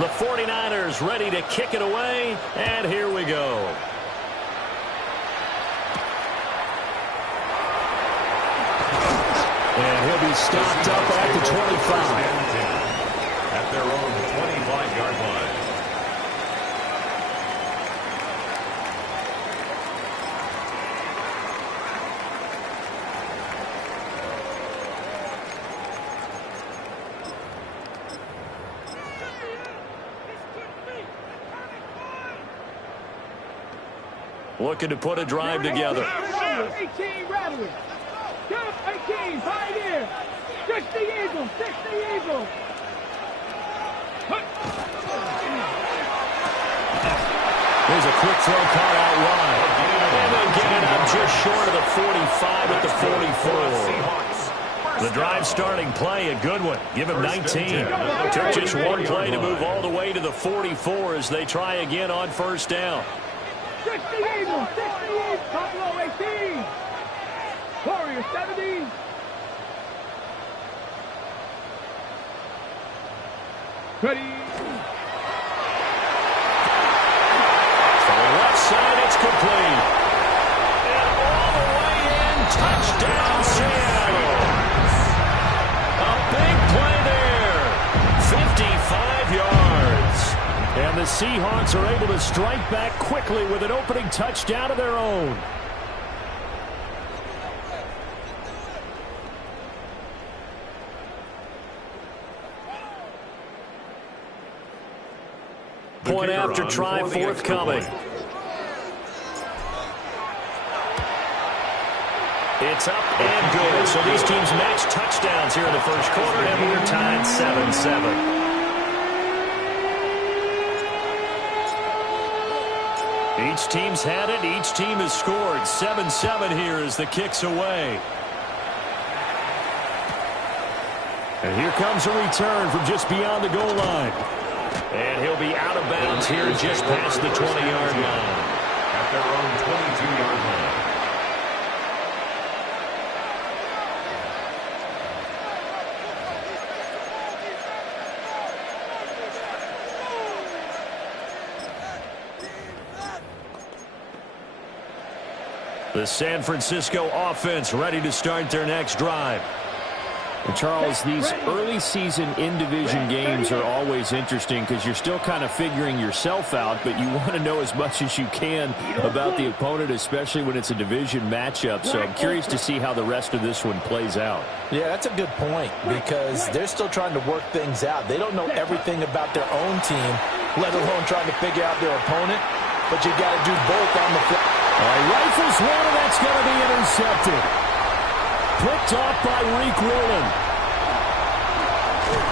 The 49ers ready to kick it away, and here we go. And he'll be stopped up at the 25. At their own 25-yard line. Looking to put a drive together. 18, rattle it. Jump, 18, pioneer. 60 Eagles, 60 Eagles. There's a quick throw caught out wide. And they get it up just short of the 45 at the 44. The drive starting play, a good one. Give him 19. Took just one play to move all the way to the 44 as they try again on first down. 60 Eagles, 60 Eagles, Buffalo 18. Warriors 70. Ready. From the left side, it's complete. And all the way in, touchdown Seattle. A big play there. 55 yards. And the Seahawks are able to strike back quickly with an opening touchdown of their own. Point after try forthcoming. It's up and good. So these teams match touchdowns here in the first quarter, and we're tied 7-7. Each team's had it. Each team has scored. 7-7 here as the kick's away. And here comes a return from just beyond the goal line. And he'll be out of bounds here just past the 20-yard line. At their own 22-yard line. The San Francisco offense ready to start their next drive. And Charles, these early season in-division games are always interesting because you're still kind of figuring yourself out, but you want to know as much as you can about the opponent, especially when it's a division matchup. So I'm curious to see how the rest of this one plays out. Yeah, that's a good point because they're still trying to work things out. They don't know everything about their own team, let alone trying to figure out their opponent, but you got to do both on the fly. Rifles one, and that's going to be intercepted. Picked off by Reek Woolen.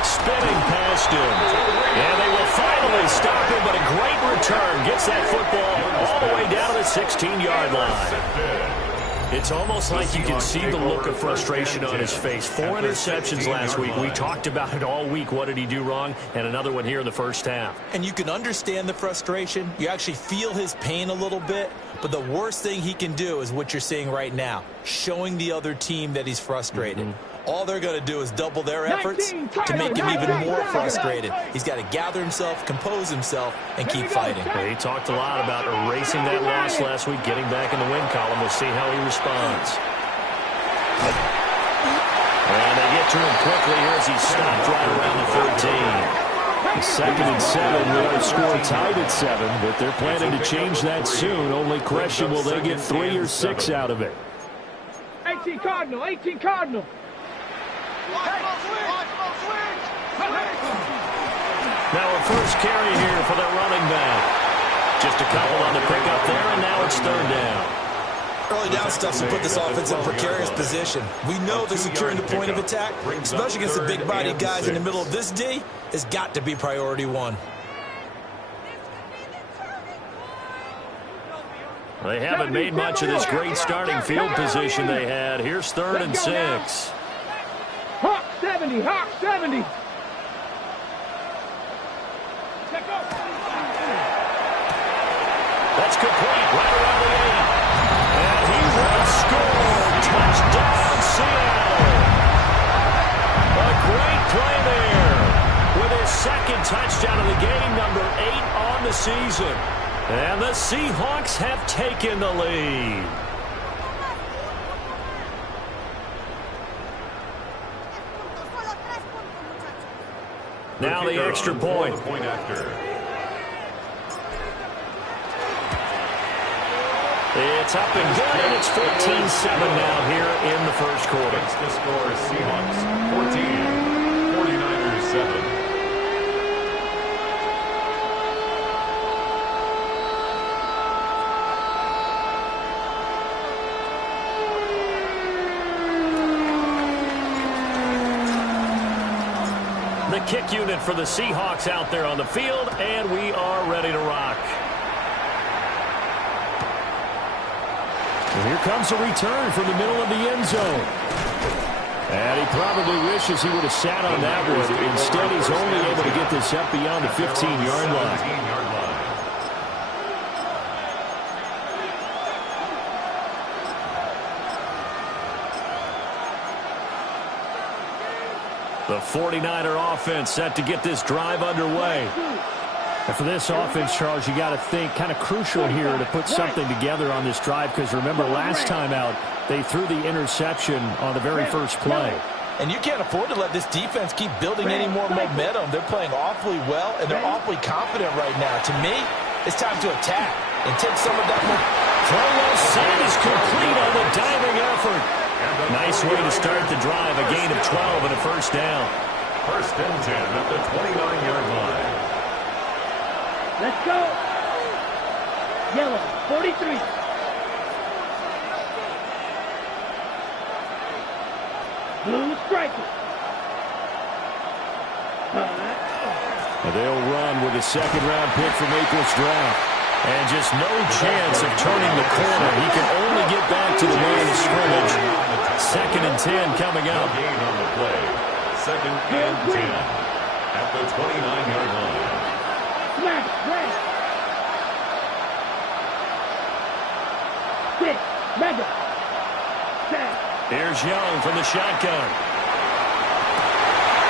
Spinning past him. And they will finally stop him, but a great return. Gets that football all the way down to the 16-yard line. It's almost like you can see the look of frustration on his face. 4 interceptions last week. We talked about it all week. What did he do wrong? And another one here in the first half. And you can understand the frustration. You actually feel his pain a little bit. But the worst thing he can do is what you're seeing right now, showing the other team that he's frustrated. All they're going to do is double their efforts to make him even more frustrated. He's got to gather himself, compose himself, and keep fighting. He talked a lot about erasing that loss last week, getting back in the win column. We'll see how he responds. And they get to him quickly here as he's stopped right around the 13. The 2nd and 7, we have scored tied at 7, but they're planning to change that soon. Only question, will they get 3 or 6 out of it? 18 Cardinal, 18 Cardinal. Now a first carry here for their running back. Just a couple on the pickup there, and now it's 3rd down. Early down stuff to put this offense in precarious position. We know they're securing the point of attack, especially against the big-bodied guys in the middle of this D. Has got to be priority 1. They haven't made much of this great starting field position they had. Here's 3rd and 6. Hawk 70, Hawk 70. That's complete, right around the 8. And he will score. Touchdown, Seattle. A great play there with his 2nd second touchdown of the game, number 8 on the season. And the Seahawks have taken the lead. Now the extra point. It's up and good, and it's 14-7 now here in the first quarter. The score is Seahawks 14, 49ers 7. The kick unit for the Seahawks out there on the field, and we are ready to rock. And here comes a return from the middle of the end zone. And he probably wishes he would have sat on that one. Instead, he's only able to get this up beyond the 15-yard line. The 49er offense set to get this drive underway. And for this offense, Charles, you got to think kind of crucial here to put something together on this drive, because remember last time out they threw the interception on the very first play. And you can't afford to let this defense keep building any more momentum. They're playing awfully well, and they're awfully confident right now. To me, it's time to attack and take some of that momentum. Throw well sent is complete on the diving effort. Nice way to start the drive, a gain of 12 and a first down. First and 10 at the 29-yard line. Let's go. Yellow, 43. Blue striker. And they'll run with a second-round pick from April's draft. And just no chance of turning the corner. He can only get back to the line of scrimmage. Second and 10 coming up. Gain on the play. Second and 10 at the 29-yard line. Smash, red. Six, mega. Here's Young from the shotgun.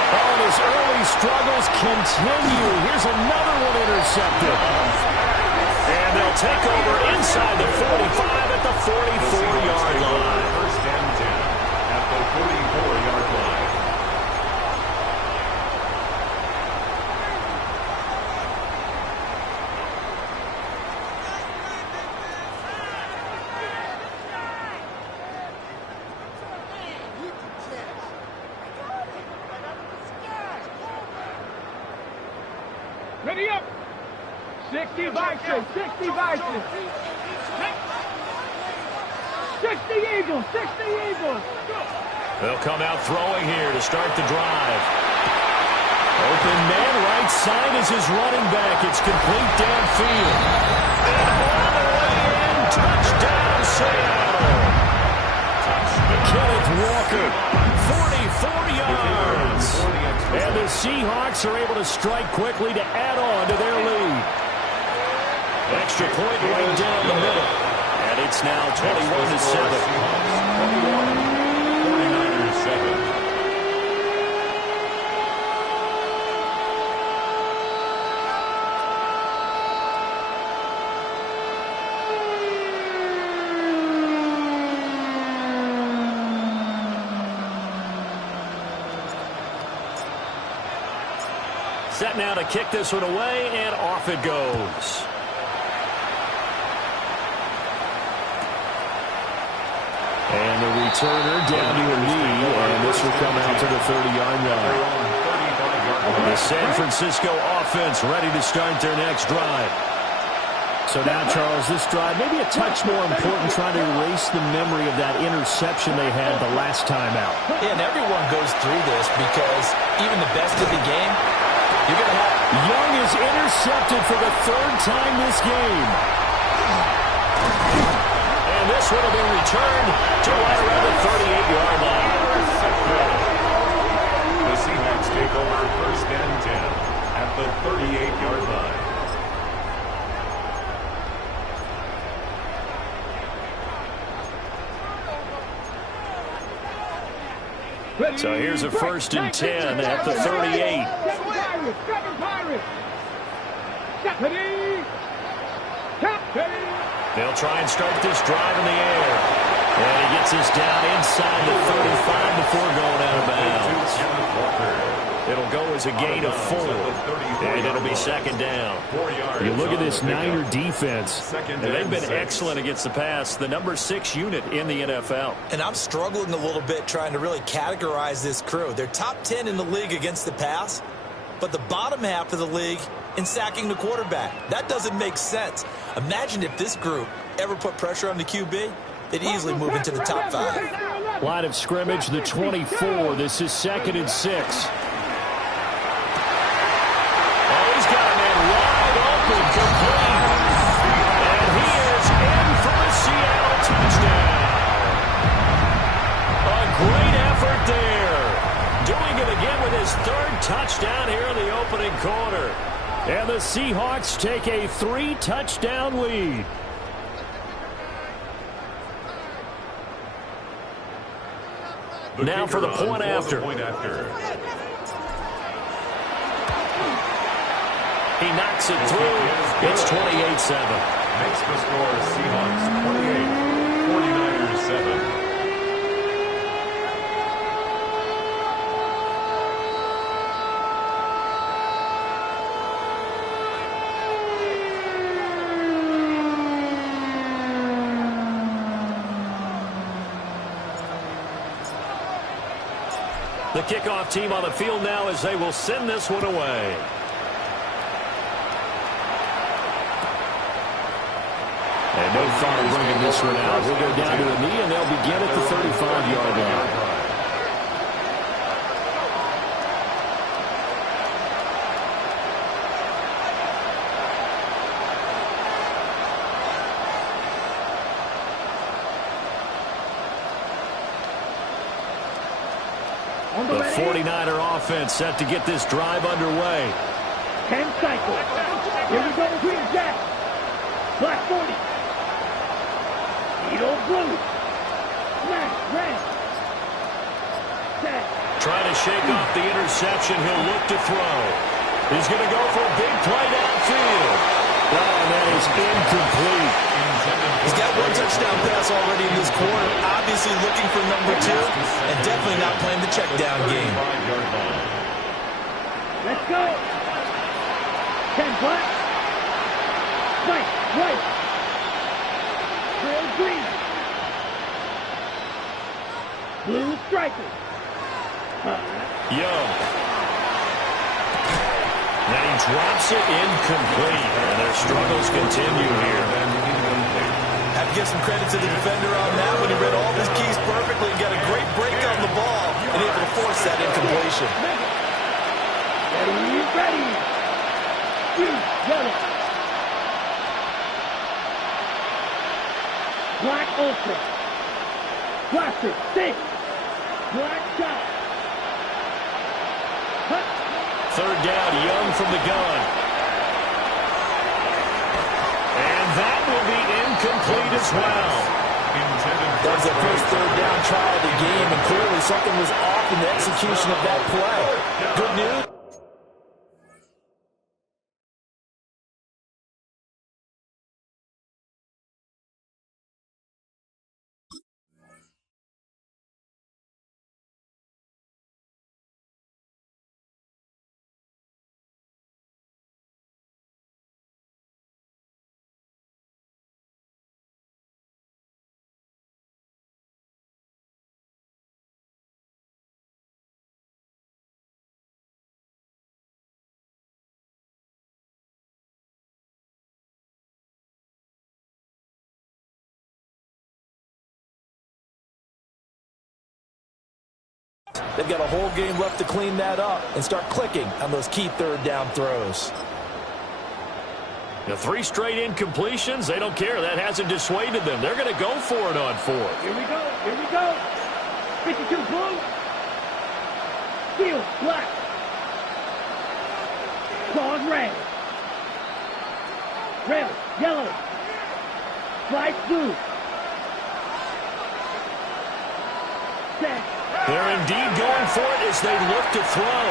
Oh, his early struggles continue. Here's another one intercepted. And they'll take over inside the 45 at the 44-yard line. First and 10 at the 44-yard line. Ready up. 60 Bison, 60 Bison. 60 Eagles, 60 Eagles. They'll come out throwing here to start the drive. Open man right side is his running back. It's complete downfield. And all the way in, touchdown Seattle. Kenneth Walker, 44 yards. And the Seahawks are able to strike quickly to add on to their lead. Extra point right down the middle. And it's now 21-7. 49ers 7. Set now to kick this one away, and off it goes. And the returner down to a knee, and this will come out to the 30-yard line. The San Francisco offense ready to start their next drive. So now, Charles, this drive maybe a touch more important, trying to erase the memory of that interception they had the last time out. Yeah, and everyone goes through this because even the best of the game, you're going to have... Young is intercepted for the third time this game. And this would have been returned to right around the 38-yard line. The Seahawks take over first and 10 at the 38-yard line. So here's a 1st and 10 at the 38. Seven Pirates. Ready. They'll try and start this drive in the air. And he gets us down inside the 35 before going out of bounds. It'll go as a gain of 4, and it'll be 2nd down. You look at this Niner defense, and they've been excellent against the pass, the number 6 unit in the NFL. And I'm struggling a little bit trying to really categorize this crew. They're top 10 in the league against the pass, but the bottom half of the league in sacking the quarterback. That doesn't make sense. Imagine if this group ever put pressure on the QB, they'd easily move into the top 5. Line of scrimmage, the 24. This is 2nd and 6. His 3rd touchdown here in the opening quarter. And the Seahawks take a 3-touchdown lead. Now for the point after. He knocks it through. It's 28-7. Makes the score Seahawks 28, 49ers 7. The kickoff team on the field now as they will send this one away. And no thought of bringing this one out. We'll go down to the knee, and they'll begin at the 35-yard line. The 49er offense set to get this drive underway. 10 cycles. Here we go, Green Jack. Black 40. Needle blue. Smash, red. Set. Trying to shake off the interception. He'll look to throw. He's going to go for a big play downfield. Oh, and that is incomplete. He's got 1 touchdown pass already in this quarter. Obviously looking for number 2, and definitely not playing the check down game. Let's go. 10 black. White, white. Real green. Blue stripers. Young. Then he drops it incomplete. And their struggles continue here. Have to give some credit to the defender on that when he read all his keys perfectly and got a great break on the ball and able to force that incompletion. Ready, ready. Green, yellow. Black ultra. Blaster, 6. Black shot. Hut. 3rd down, Young from the gun. And that will be incomplete as well. That was the first 3rd down try of the game, and clearly something was off in the execution of that play. Good news. They've got a whole game left to clean that up and start clicking on those key 3rd down throws. The 3 straight incompletions, they don't care. That hasn't dissuaded them. They're going to go for it on 4th. Here we go, here we go. 52 blue. Field, black. Claws, red. Rail, yellow. Flight, blue. Set. They're indeed going for it as they look to throw.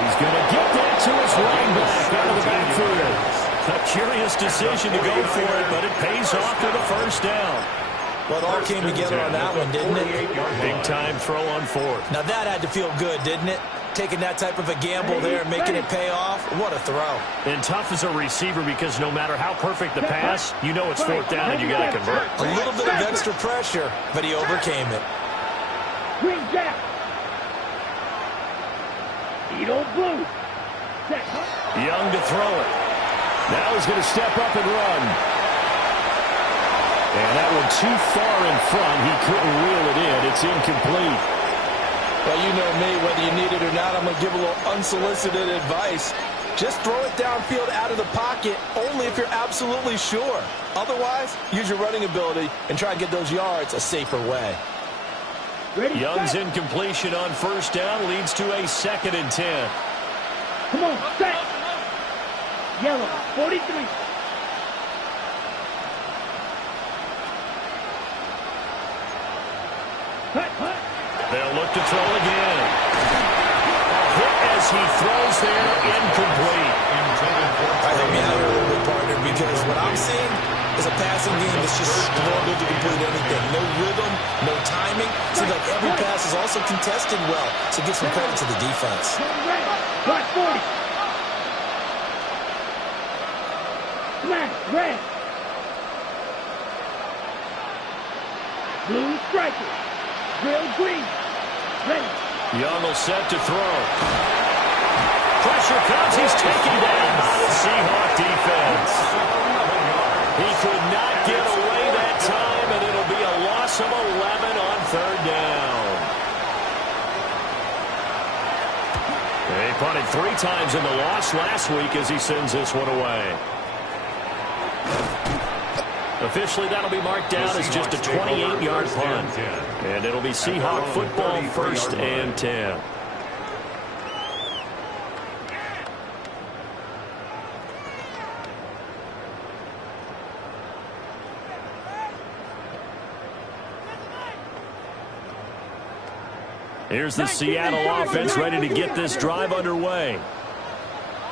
He's going to get that to his running back out of the backfield. A curious decision to go for it, but it pays off for the first down. Well, it all came together on that one, didn't it? Big-time throw on fourth. Now, that had to feel good, didn't it? Taking that type of a gamble there, making it pay off. What a throw. And tough as a receiver because no matter how perfect the pass, you know it's fourth down and you got to convert. A little bit of extra pressure, but he overcame it. Green jack. Edo blue. Young to throw it. Now he's going to step up and run. And that one too far in front. He couldn't reel it in. It's incomplete. Well, you know me, whether you need it or not, I'm going to give a little unsolicited advice. Just throw it downfield out of the pocket only if you're absolutely sure. Otherwise, use your running ability and try and get those yards a safer way. Young's incompletion on first down leads to a 2nd and 10. Come on, set. Yellow, 43. Hut. They'll look to throw again. Hit as he throws there, incomplete. I think me out here a little bit, partner, because what I'm seeing is a passing game that's just struggled to complete anything. No rhythm, no timing. Seems like every pass is also contested well, so give some credit to the defense. Black 40. Smash, red. Blue striker. Real green. Ready. Young will set to throw. Pressure comes. He's taken down by the Seahawk defense. He could not get away that time, and it'll be a loss of 11 on third down. They punted 3 times in the loss last week as he sends this one away. Officially, that'll be marked down as just a 28-yard punt. And it'll be Seahawk football, 1st and 10. Here's the Seattle offense ready to get this drive underway.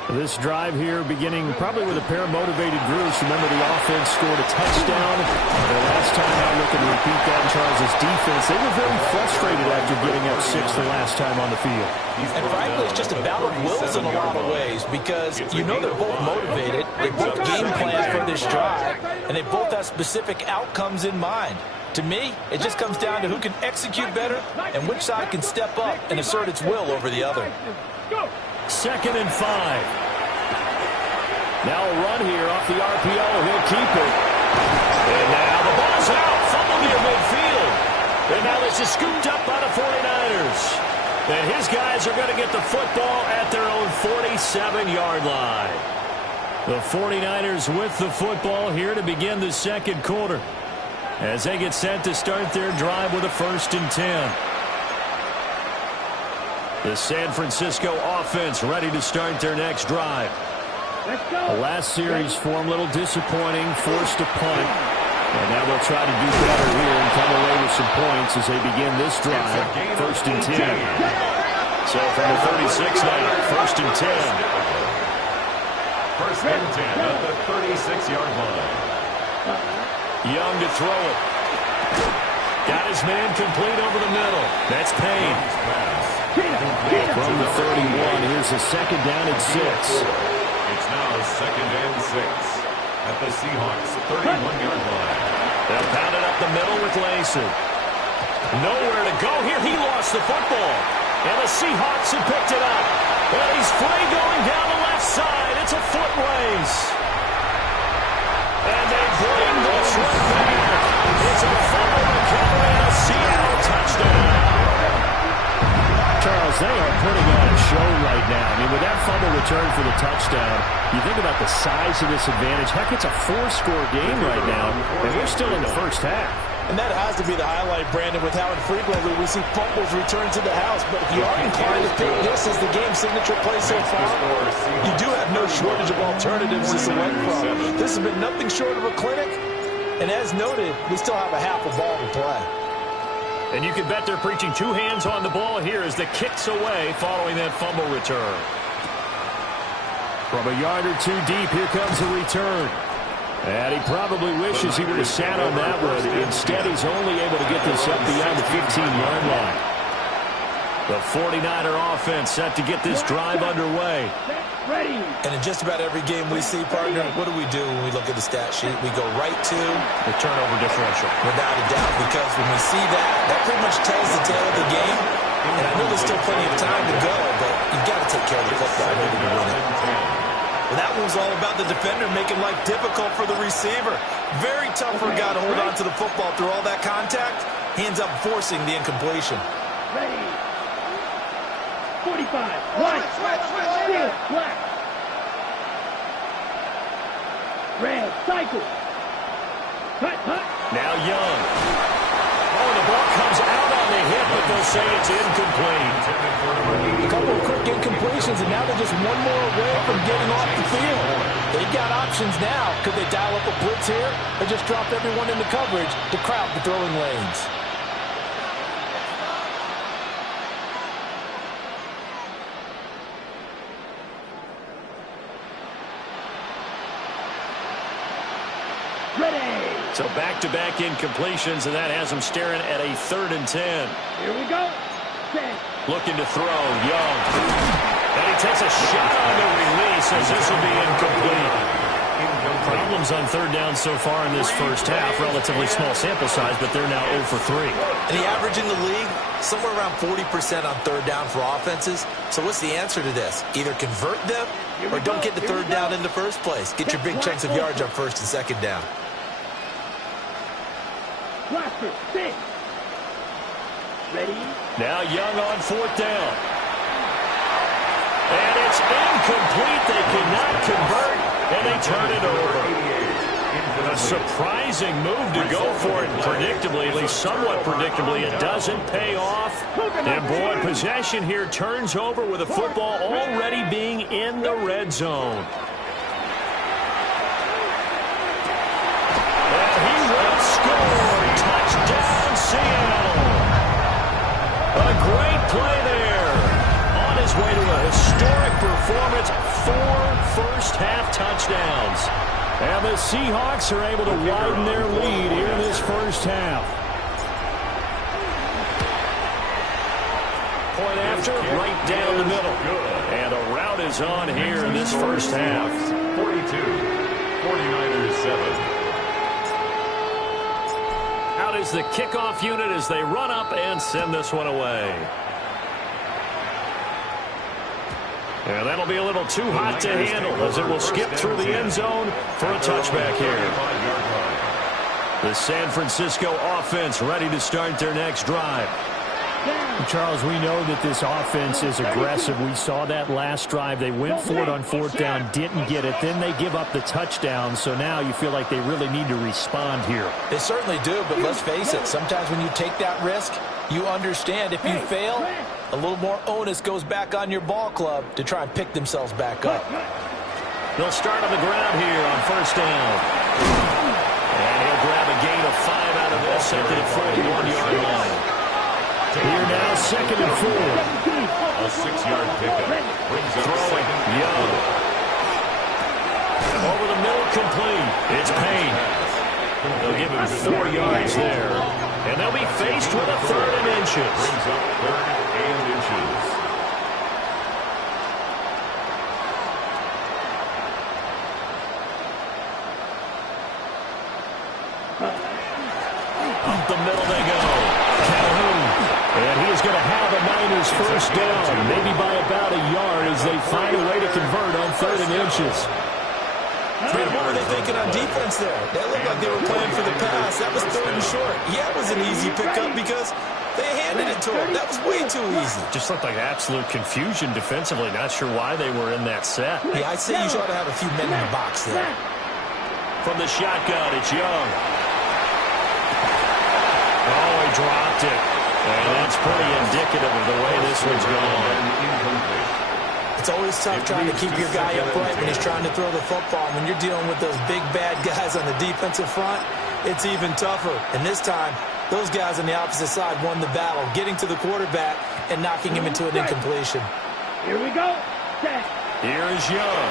This drive here beginning probably with a pair of motivated groups. Remember, the offense scored a touchdown. The last time out, looking to repeat that in Charles' defense. They were very frustrated after getting up 6 the last time on the field. And frankly, it's just a battle of wills in a lot of ways because you know they're both motivated. They both game plan for this drive, and they both have specific outcomes in mind. To me, it just comes down to who can execute better and which side can step up and assert its will over the other. 2nd and 5. Now a run here off the RPO. He'll keep it. And now the ball's out. Fumble near midfield. And now this is scooped up by the 49ers. And his guys are going to get the football at their own 47-yard line. The 49ers with the football here to begin the 2nd quarter, as they get set to start their drive with a 1st and 10. The San Francisco offense ready to start their next drive. The last series for them a little disappointing, forced to punt. And now they'll try to do better here and come away with some points as they begin this drive. 1st and 10. So from the 36 now, 1st and 10. 1st and 10 at the 36-yard line. Young to throw it. Got his man complete over the middle. That's Payne. From the 31, here's a 2nd down and 6. It's now 2nd and 6 at the Seahawks 31-yard line. They'll pound it up the middle with Lacy. Nowhere to go here. He lost the football. And the Seahawks have picked it up. And he's free going down the left side. It's a foot race. And they bring this one back. It's a fumble recovery and a Seattle touchdown. Charles, they are putting on a show right now. I mean, with that fumble return for the touchdown, you think about the size of this advantage. Heck, it's a 4-score game right now, and we're still in the first half. And that has to be the highlight, Brandon, with how infrequently we see fumbles return to the house. But if you are inclined to pick this as the game signature play so far, you do have no shortage of alternatives to select from. This has been nothing short of a clinic. And as noted, we still have a half a ball to play. And you can bet they're preaching two hands on the ball here as the kick's away following that fumble return. From a yard or two deep, here comes the return. And he probably wishes he would have sat on that one. Instead, he's only able to get this up beyond the 15-yard line. The 49er offense set to get this drive underway. And in just about every game we see, partner, what do when we look at the stat sheet? We go right to the turnover differential. Without a doubt, because when we see that, that pretty much tells the tale of the game. And I know there's still plenty of time to go, but you've got to take care of the football in order to win it. Well, that one was all about the defender making life difficult for the receiver. Very tough for a guy to hold on to the football through all that contact. Hands up, forcing the incompletion. Ready. 45. Right. Still. Black. Red. Cycle. Cut. Now Young. Oh, the ball comes out on the hit, but they'll say it's incomplete. A couple of quick incompletions, and now they're just one more away from getting off the field. They've got options now. Could they dial up a blitz here or just drop everyone into coverage to crowd the throwing lanes? So back-to-back incompletions, and that has them staring at a 3rd and 10. Here we go. Looking to throw, Young. And he takes a shot on the release as this will be incomplete. Problems on 3rd down so far in this first half. Relatively small sample size, but they're now 0 for 3. And the average in the league, somewhere around 40% on 3rd down for offenses. So what's the answer to this? Either convert them or don't get the 3rd down in the first place. Get your big chunks of yards on 1st and 2nd down. Blaster, 6. Ready? Now Young on 4th down. And it's incomplete. They cannot convert, and they turn it over. A surprising move to go for it predictably, at least somewhat predictably. It doesn't pay off. And, boy, possession here turns over with the football already being in the red zone. And he will score. Touchdown, Seattle. A great play there. On his way to a historic performance, 4 first-half touchdowns. And the Seahawks are able to widen their lead here in this first half. Point after, right down the middle. And a rout is on here in this first half. 42, 49ers 7. Out is the kickoff unit as they run up and send this one away. And that'll be a little too hot to handle as it will skip through the end zone for a touchback here. The San Francisco offense ready to start their next drive. Charles, we know that this offense is aggressive. We saw that last drive. They went for it on 4th down, didn't get it. Then they give up the touchdown, so now you feel like they really need to respond here. They certainly do, but let's face it, sometimes when you take that risk, you understand if you fail, a little more onus goes back on your ball club to try and pick themselves back up. They'll start on the ground here on 1st down. And he'll grab a gain of 5 out of this at the 41-yard line. Here now, 2nd and 4. A 6-yard pickup. Brings up Throwing, Young. Over the middle, complete. It's Payne. They'll give him 4 yards there. And they'll be faced with a 3rd and inches. Brings up 3rd and inches. Up the middle they go. Calhoun. And he is going to have a Niners first down, maybe by about a yard as they find a way to convert on 3rd and inches. What were they thinking on defense there? They looked like they were playing for the pass. That was 3rd and short. Yeah, it was an easy pickup because they handed it to him. That was way too easy. Just looked like absolute confusion defensively. Not sure why they were in that set. Yeah, I'd say you ought to have a few men in the box there. From the shotgun, it's Young. Oh, he dropped it. And that's pretty indicative of the way this one's going. It's always tough trying to keep your guy upright when he's trying to throw the football. When you're dealing with those big, bad guys on the defensive front, it's even tougher. And this time, Those guys on the opposite side won the battle, getting to the quarterback and knocking him into an incompletion. Here we go. Set. Here's Young.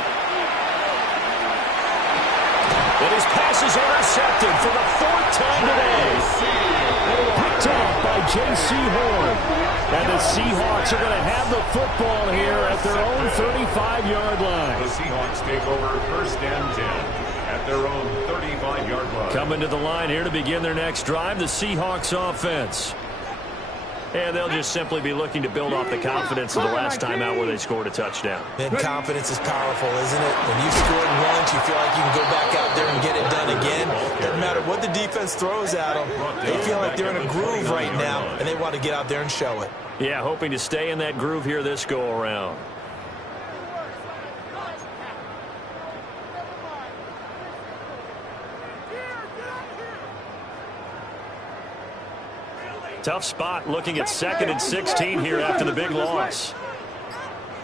And his pass is intercepted for the 4th time today. Picked up by J.C. Horn. And the Seahawks are going to have the football here at their own 35-yard line. The Seahawks take over 1st and 10 at their own 35-yard line. Coming to the line here to begin their next drive, the Seahawks offense. And they'll just simply be looking to build off the confidence of the last time out where they scored a touchdown. And confidence is powerful, isn't it? When you scored once, you feel like you can go back out there and get it done again. Doesn't matter what the defense throws at them. They feel like they're in a groove right now, and they want to get out there and show it. Yeah, hoping to stay in that groove here this go-around. Tough spot looking at 2nd and 16 here after the big loss.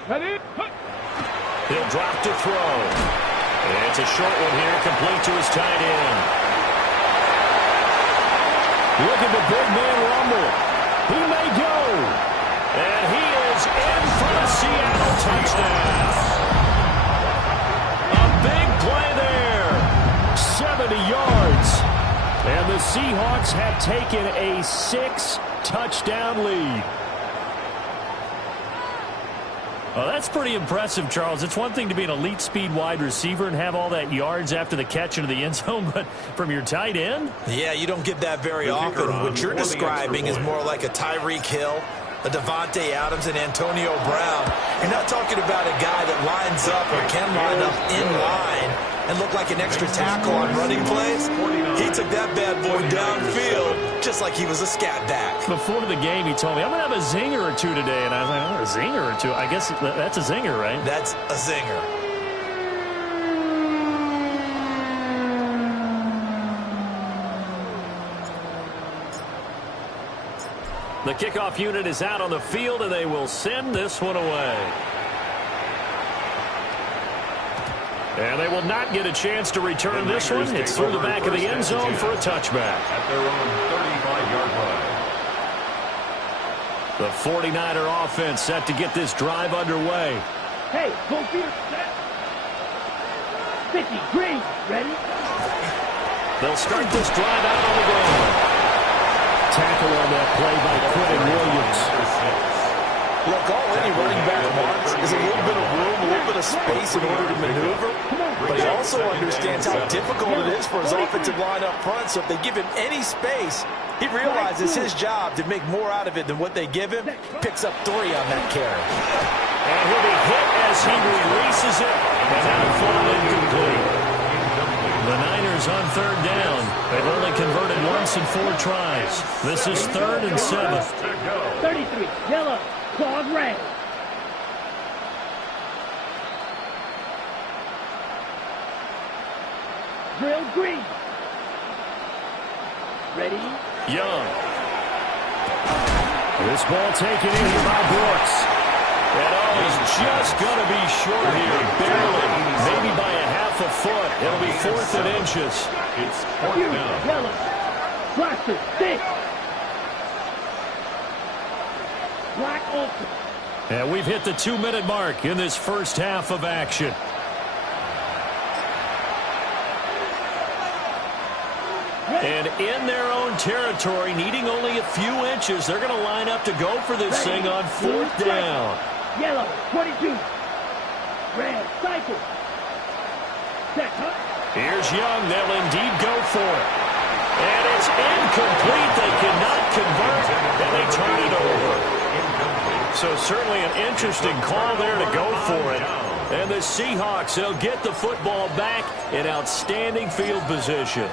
He'll drop to throw. And it's a short one here, complete to his tight end. Look at the big man rumble. He may go. And he is in for a Seattle touchdown. A big play there. 70 yards. And the Seahawks have taken a 6-touchdown lead. Well, that's pretty impressive, Charles. It's one thing to be an elite speed wide receiver and have all that yards after the catch into the end zone, but from your tight end? Yeah, you don't get that very often. What you're describing is more like a Tyreek Hill, a Devontae Adams, and Antonio Brown. You're not talking about a guy that lines up or can line up in line and look like an extra tackle on running plays. He took that bad boy downfield just like he was a scat back. Before the game, he told me, I'm going to have a zinger or two today. And I was like, oh, a zinger or two? I guess that's a zinger, right? That's a zinger. The kickoff unit is out on the field, and they will send this one away. And they will not get a chance to return this one. It's through the back of the end zone for a touchback. At their own 35-yard line. The 49er offense set to get this drive underway. Hey, go field set. 50, green, ready? They'll start this drive out on the ground. Tackle on that play by Quentin Williams. Look, all any running back wants is a little bit of room, a little bit of space in order to maneuver. But he also understands how difficult it is for his offensive line up front. So if they give him any space, he realizes his job to make more out of it than what they give him. Picks up 3 on that carry. And he'll be hit as he releases it. And that'll fall incomplete. The Niners on 3rd down. They've only converted once in 4 tries. This is 3rd and 7. 33, yellow, claws red. Drill green. Ready? Young. This ball taken in here by Brooks. And oh, he's just going to be short here, barely. Maybe by a half a foot. It'll be 4th and inches. It's 4th down. Yellow. Blaster, 6. Black ultra. And we've hit the 2-minute mark in this first half of action. And in their own territory, needing only a few inches, they're going to line up to go for this thing on 4th down. Yellow, 22. Red, cycle. Set, huh? Here's Young. They'll indeed go for it. And it's incomplete. They cannot convert, and they turn it over. So certainly an interesting call there to go for it. And the Seahawks, they'll get the football back in outstanding field position.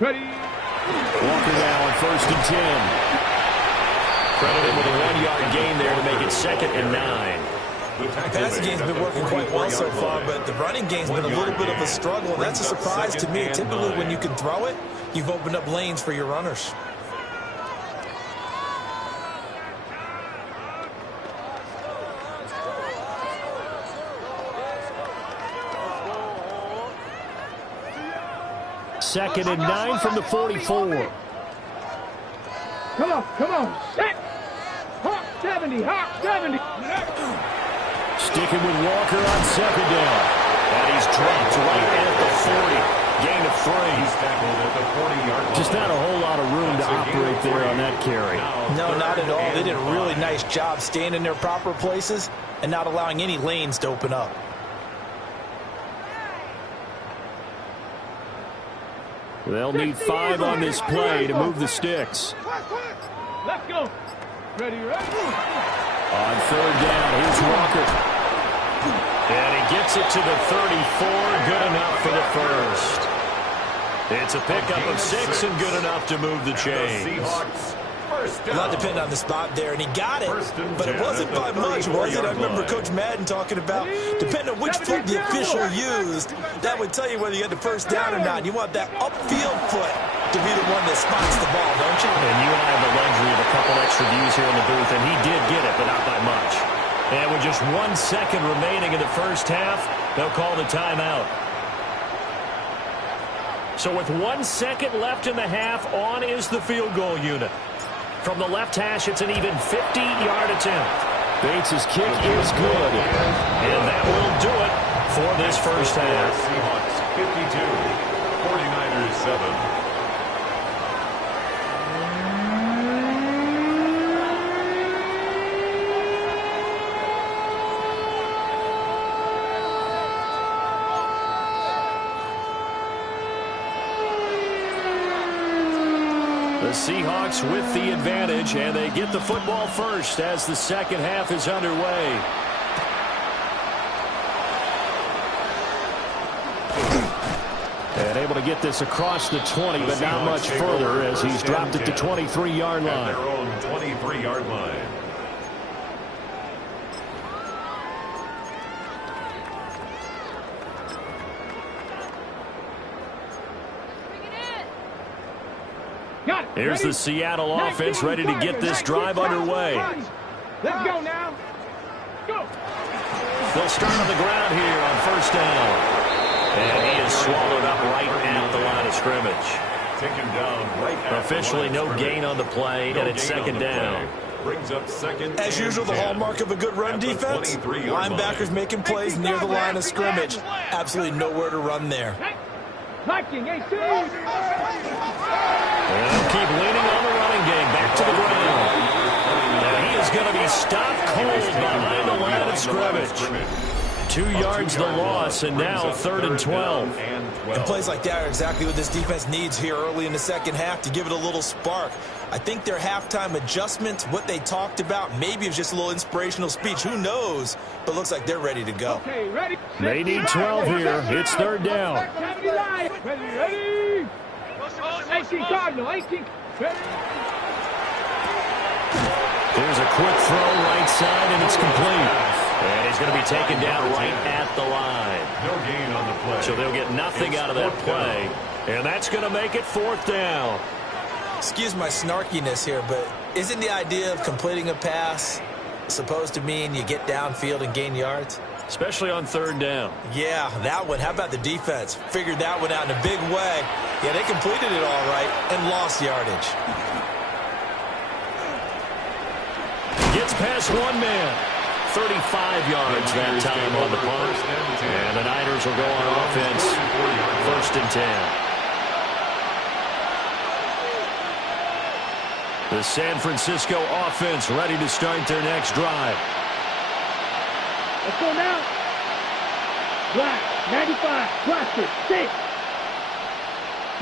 Ready? Walker now on 1st and 10. Credited with a 1-yard gain there to make it 2nd and 9. The Passing game's been working quite well so far, but the running game's been a little bit of a struggle, and that's a surprise to me. Typically, when you can throw it, you've opened up lanes for your runners. Second and 9 from the 44. Come on. Set. Hawk 70, Hawk 70. Sticking with Walker on second down. And he's dropped right at the 40. Gain of 3. He's tackled at the 40-yard line. Just not a whole lot of room to operate there on that carry. No, not at all. They did a really nice job staying in their proper places and not allowing any lanes to open up. They'll need 5 on this play to move the sticks. Let's go. Ready. On third down, here's Walker. And he gets it to the 34, good enough for the first. It's a pickup of 6 and good enough to move the chains. A lot depended on the spot there, and he got it, but it wasn't by much, was it? I remember Coach Madden talking about, depending on which foot the official used, that would tell you whether you got the first down or not. You want that upfield foot to be the one that spots the ball, don't you? And you and I have the luxury of a couple extra views here in the booth, and he did get it, but not by much. And with just 1 second remaining in the first half, they'll call the timeout. So with 1 second left in the half, on is the field goal unit. From the left hash, it's an even 50-yard attempt. Bates' kick is good. And that will do it for this first half. Seahawks 52, 49ers 7. The Seahawks with the advantage, and they get the football first as the second half is underway. And able to get this across the 20, but not much further as he's dropped it to 23-yard line. At their own 23-yard line. Here's the Seattle offense ready to get this drive underway. Let's go now. Go. They'll start on the ground here on first down. And he is swallowed up right at the line of scrimmage. Taken down right at Officially the line no of gain on the play, and it's second down. Brings up second. As usual, the hallmark of a good run defense, linebackers making plays near the line of scrimmage. Absolutely nowhere to run there. Liking, AC. And they'll keep leaning on the running game. Back to the ground. And he is going to be stopped cold behind the line of scrimmage. 2 yards the loss, and now 3rd and 12. And plays like that are exactly what this defense needs here early in the second half to give it a little spark. I think their halftime adjustment, what they talked about, maybe it was just a little inspirational speech. Who knows? But looks like they're ready to go. Okay, ready. They need 12 here. It's 3rd down. Ready. 18 Cardinal, 18. Ready. There's a quick throw right side, and it's complete. And he's going to be taken down right at the line. No gain on the play. So they'll get nothing out of that play. And that's going to make it 4th down. Excuse my snarkiness here, but isn't the idea of completing a pass supposed to mean you get downfield and gain yards? Especially on 3rd down. Yeah, that one. How about the defense? Figured that one out in a big way. Yeah, they completed it all right and lost yardage. Gets past one man. 35 yards that time on the punt. And the Niners will go on offense. 1st and 10. The San Francisco offense ready to start their next drive. Let's go now. Black, 95, cluster, 6.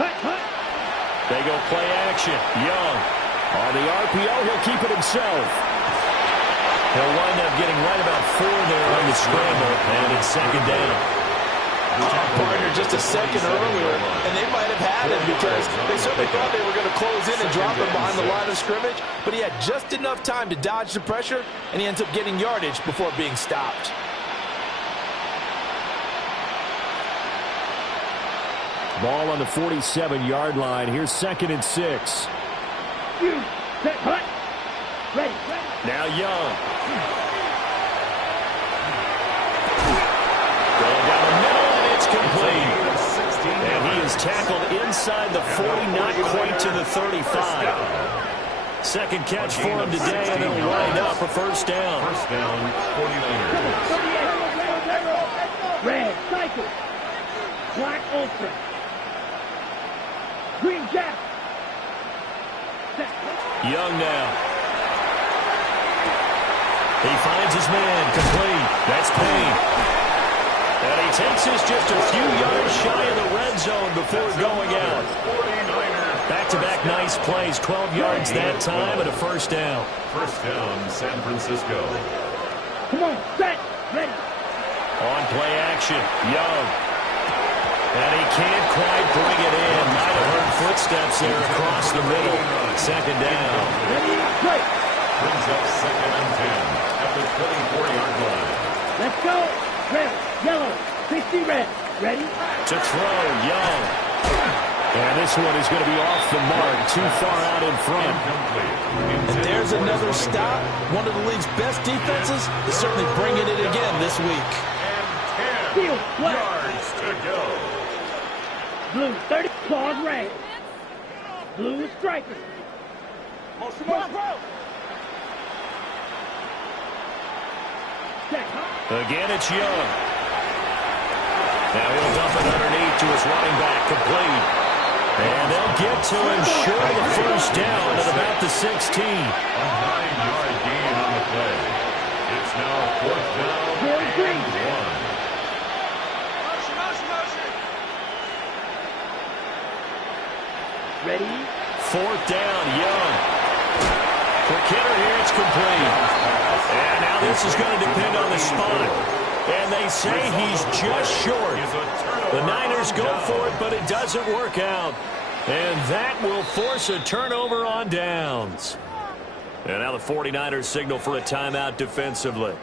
Hut. They go play action. Young on the RPO. He'll keep it himself. He'll wind up getting right about 4 there on the scramble, and it's 2nd down. partner just a second earlier, and they might have had him because they certainly thought they were going to close in and drop him behind the line of scrimmage, but he had just enough time to dodge the pressure, and he ends up getting yardage before being stopped. Ball on the 47-yard line. Here's 2nd and 6. Now Young. Going down the middle, and it's complete. And he is tackled inside the 40, not quite to the 35. Second catch for him today, and it'll wind up a first down. First down, 49ers. Red, cycle. Black, ultra. Green, jack. Young now. He finds his man, complete. That's Payne. And he takes us just a few yards shy of the red zone before going out. Back-to-back nice plays, 12 yards that time and a first down. First down, San Francisco. Come on, set, ready. On play action, Young. And he can't quite bring it in. Might have heard footsteps there across the middle. Second down. Ready, break. Brings up 2nd and 10 at the 24-yard line. Let's go. Red, yellow, 60 red. Ready? To throw, Young. And this one is going to be off the mark, too far out in front. And there's another stop. One of the league's best defenses is certainly bringing it again this week. And 10 Field, black. yards to go. Blue, 30, claws red. Blue, striker. Motion, motion. Again, it's Young. Now he'll dump it underneath to his running back, complete. And they'll get to him short of the first down at about the 16. A 9-yard gain on the play. It's now 4th down and 1. Ready? 4th down, Young. Quick hitter here, it's complete. And now this is going to depend on the spot. And they say he's just short. The Niners go for it, but it doesn't work out. And that will force a turnover on downs. And now the 49ers signal for a timeout defensively.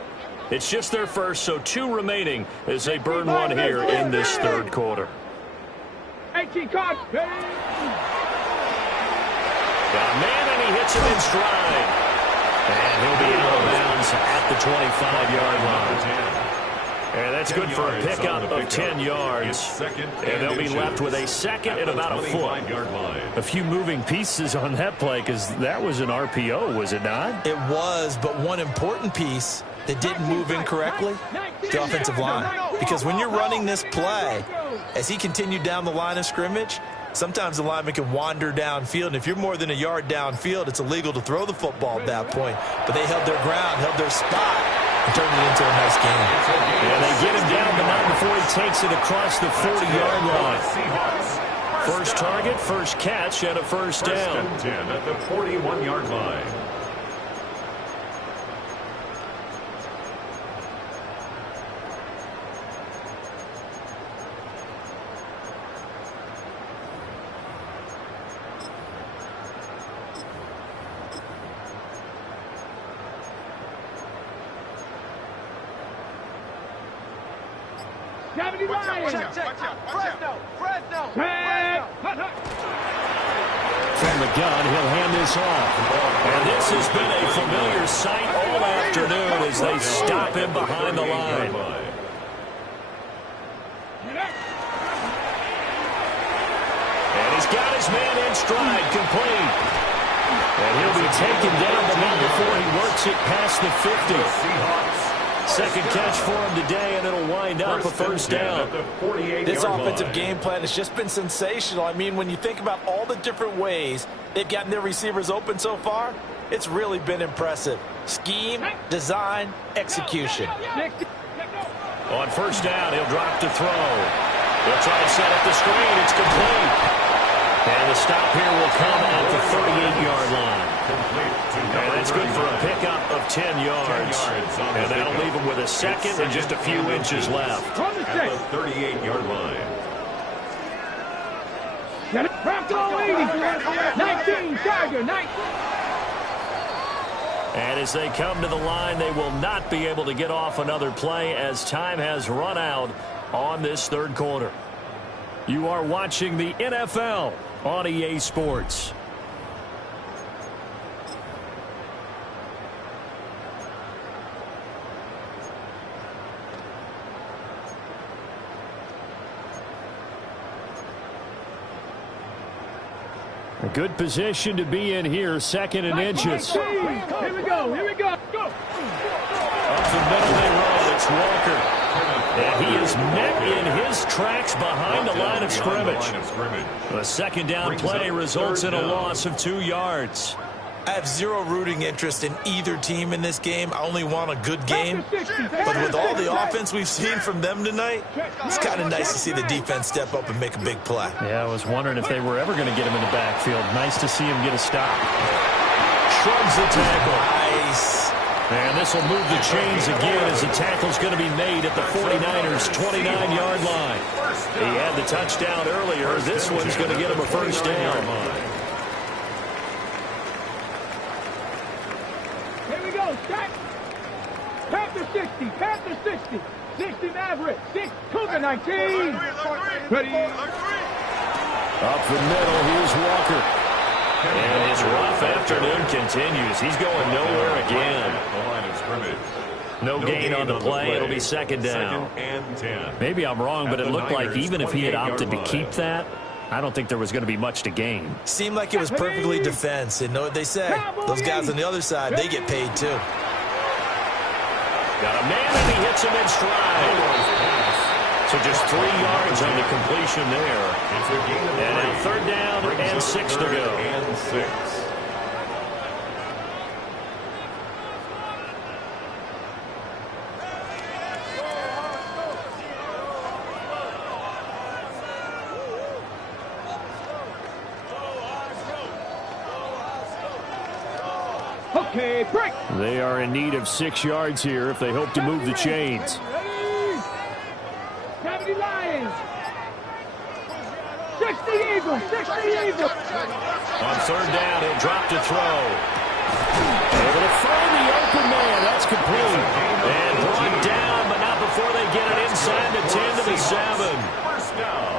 It's just their first, so 2 remaining as they burn one here in this 3rd quarter. 18 cards. Got a man, and he hits him in stride. And he'll be out of bounds at the 25-yard line. And that's good for a pickup of 10 yards. And they'll be left with a second and about a foot. A few moving pieces on that play because that was an RPO, was it not? It was, but one important piece that didn't move incorrectly, the offensive line. Because when you're running this play, as he continued down the line of scrimmage, sometimes the lineman can wander downfield, and if you're more than a yard downfield, it's illegal to throw the football at that point. But they held their ground, held their spot, and turned it into a nice game. And they get him down, but not before he takes it across the 40-yard line. First target, first catch, and a first down. First and 10 at the 41-yard line. From the gun, he'll hand this off. And this has been a familiar sight all afternoon as they stop him behind the line. And he's got his man in stride, complete. And he'll be taken down, but not before he works it past the 50. Second catch for him today, and it'll wind up a first down. This offensive game plan has just been sensational. I mean, when you think about all the different ways they've gotten their receivers open so far, it's really been impressive. Scheme, design, execution. On first down, he'll drop to throw. He'll try to set up the screen. It's complete. And the stop here will come at the 38-yard line. And that's good for a pickup of 10 yards. And that'll leave him with a second and just a few inches left. At the 38-yard line. Bronco 19, Tiger, 19. And as they come to the line, they will not be able to get off another play as time has run out on this third quarter. You are watching the NFL on EA Sports. A good position to be in here, second and inches. Here we go, here we go. Go. Up the middle they roll. It's Walker. And he is met in his tracks behind the line of scrimmage. A second down play results in a loss of 2 yards. I have zero rooting interest in either team in this game. I only want a good game. But with all the offense we've seen from them tonight, it's kind of nice to see the defense step up and make a big play. Yeah, I was wondering if they were ever going to get him in the backfield. Nice to see him get a stop. Shrugs the tackle. Nice. And this will move the chains again as the tackle's going to be made at the 49ers' 29-yard line. He had the touchdown earlier. This one's going to get him a first down. Here we go, stack. Panther 60, Panther 60. 60 Maverick, 6, Cougar 19. Ready. Up the middle, here's Walker. And his rough afternoon continues. He's going nowhere again. No gain on the play. It'll be second down. And 10. Maybe I'm wrong, but it looked like even if he had opted to keep that, I don't think there was going to be much to gain. Seemed like it was perfectly defense. And know what they say? Those guys on the other side, they get paid too. Got a man and he hits him in stride. So just 3 yards on the completion there. And now third down and 6 to go. And 6. Okay, break. They are in need of 6 yards here if they hope to move the chains. Ready. 70 Lions. 60 Eagles, 60 Eagles. On third down, he'll drop to throw. Able to find the open man. That's complete. And brought down, but not before they get it inside the 10 to the 7.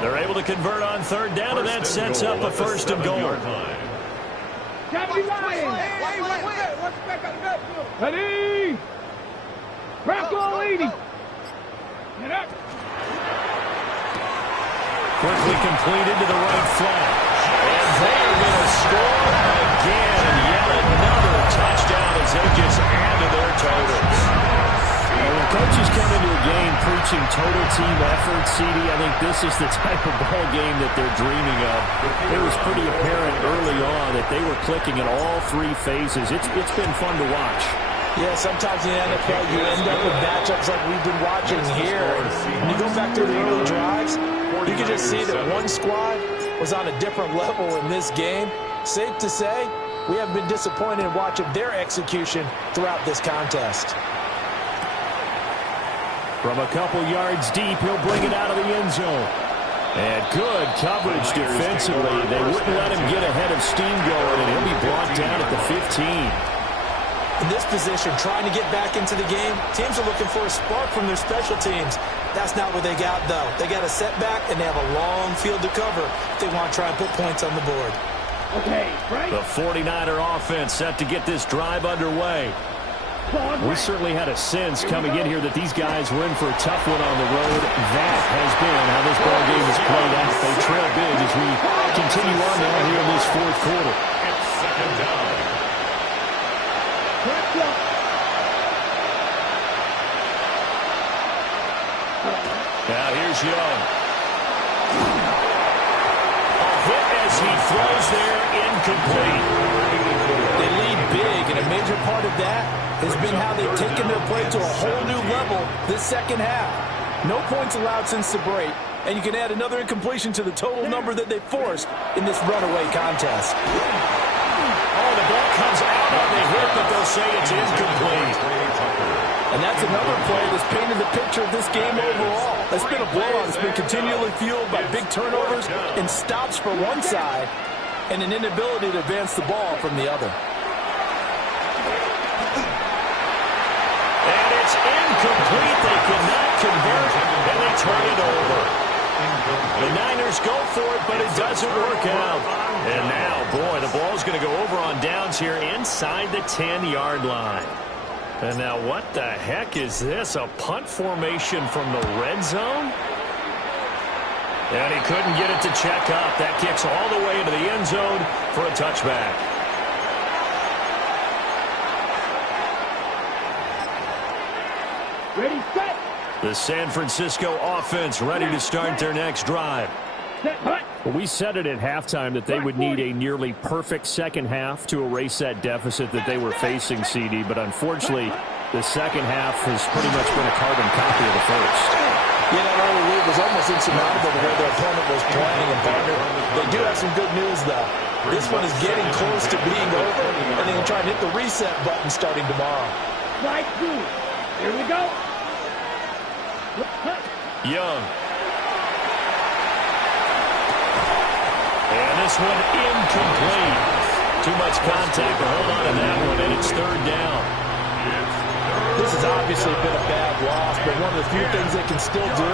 They're able to convert on third down, and that sets up a first and goal. 70 Lions. Ready. Bronco 80. Get up. Quickly completed to the right flat. And they're going to score again. Yet another touchdown as they just add to their totals. When coaches come into a game preaching total team effort, CD, I think this is the type of ball game that they're dreaming of. It was pretty apparent early on that they were clicking in all 3 phases. It's been fun to watch. Yeah, sometimes in the NFL you end up with matchups like we've been watching here. When you go back to the early drives, you can just see that one squad was on a different level in this game. Safe to say, we have been disappointed in watching their execution throughout this contest. From a couple yards deep, he'll bring it out of the end zone. And good coverage defensively. They wouldn't let him get ahead of steam going, and he'll be brought down at the 15. In this position, trying to get back into the game, teams are looking for a spark from their special teams. That's not what they got, though. They got a setback, and they have a long field to cover if they want to try and put points on the board. Okay, right. The 49er offense set to get this drive underway. We certainly had a sense coming in here that these guys were in for a tough one on the road. That has been how this ball game has played out. They trail big as we continue on now here in this fourth quarter. It's second down. Now here's Young. A hit as he throws there, incomplete. They lead big, and a major part of that has been how they've taken their play to a whole new level this second half. No points allowed since the break, and you can add another incompletion to the total number that they forced in this runaway contest. Oh, the ball comes out on the hit, but they'll say it's incomplete. And that's another play that's painted the picture of this game overall. It's been a blowout. It's been continually fueled by big turnovers and stops for one side and an inability to advance the ball from the other. And it's incomplete. They cannot convert, and they turn it over. The Niners go for it, but it doesn't work out. And now, boy, the ball's going to go over on downs here inside the 10-yard line. And now what the heck is this? A punt formation from the red zone? And he couldn't get it to check up. That kicks all the way into the end zone for a touchback. Ready, set. The San Francisco offense ready to start their next drive. Set, hut. Well, we said it at halftime that they would need a nearly perfect second half to erase that deficit that they were facing, CD. But unfortunately, the second half has pretty much been a carbon copy of the first. Yeah, that early lead was almost insurmountable the way their opponent was playing. And partner, they do have some good news, though. This one is getting close to being over, and they can try and hit the reset button starting tomorrow. Right through. Here we go. Young. And this one incomplete. Too much contact to hold on to that one, and it's third down. This has obviously been a bad loss, but one of the few things they can still do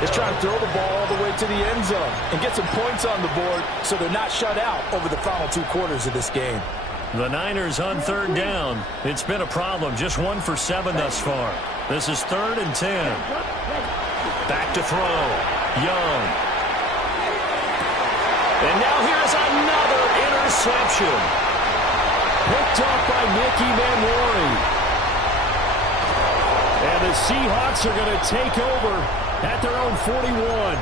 is try and throw the ball all the way to the end zone and get some points on the board so they're not shut out over the final 2 quarters of this game. The Niners on third down. It's been a problem. Just 1 for 7 thus far. This is 3rd and 10. Back to throw. Young. And now here's another interception. Picked up by Nicky Van Rory. And the Seahawks are going to take over at their own 41.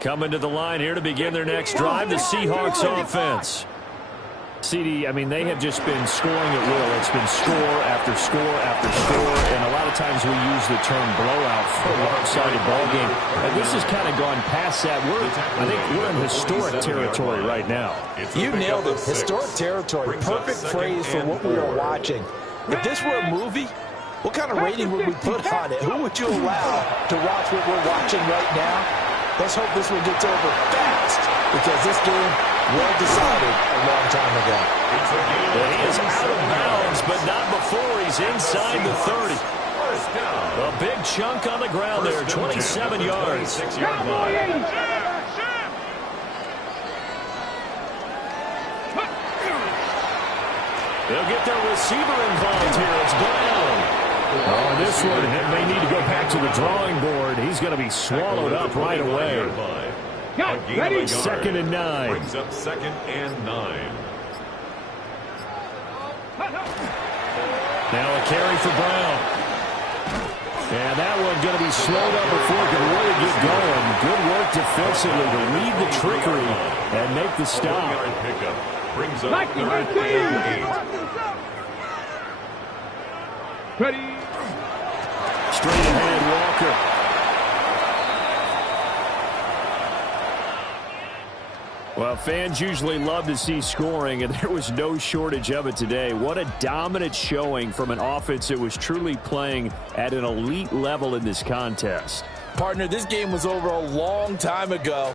Coming to the line here to begin their next drive, the Seahawks offense. CD, I mean, they have just been scoring at will. It's been score after score after score, and a lot of times we use the term blowout for a lopsided ball game. And this has kind of gone past that. I think we're in historic territory right now. You nailed it. Historic territory. Perfect phrase for what we are watching. If this were a movie, what kind of rating would we put on it? Who would you allow to watch what we're watching right now? Let's hope this one gets over fast, because this game well decided a long time ago. He is out of bounds, but not before he's inside the 30. A big chunk on the ground there, 27 yards. They'll get their receiver involved here. It's Brown. Oh, this one may need to go back to the drawing board. He's going to be swallowed up right away. Ready? 2nd and 9. Brings up 2nd and 9. Now a carry for Brown. And that one going to be slowed up before it can really get going. Good work defensively to read the trickery and make the stop. Pickup brings up 3rd and 8. Ready? Straight ahead, Walker. Well, fans usually love to see scoring, and there was no shortage of it today. What a dominant showing from an offense that was truly playing at an elite level in this contest. Partner, this game was over a long time ago.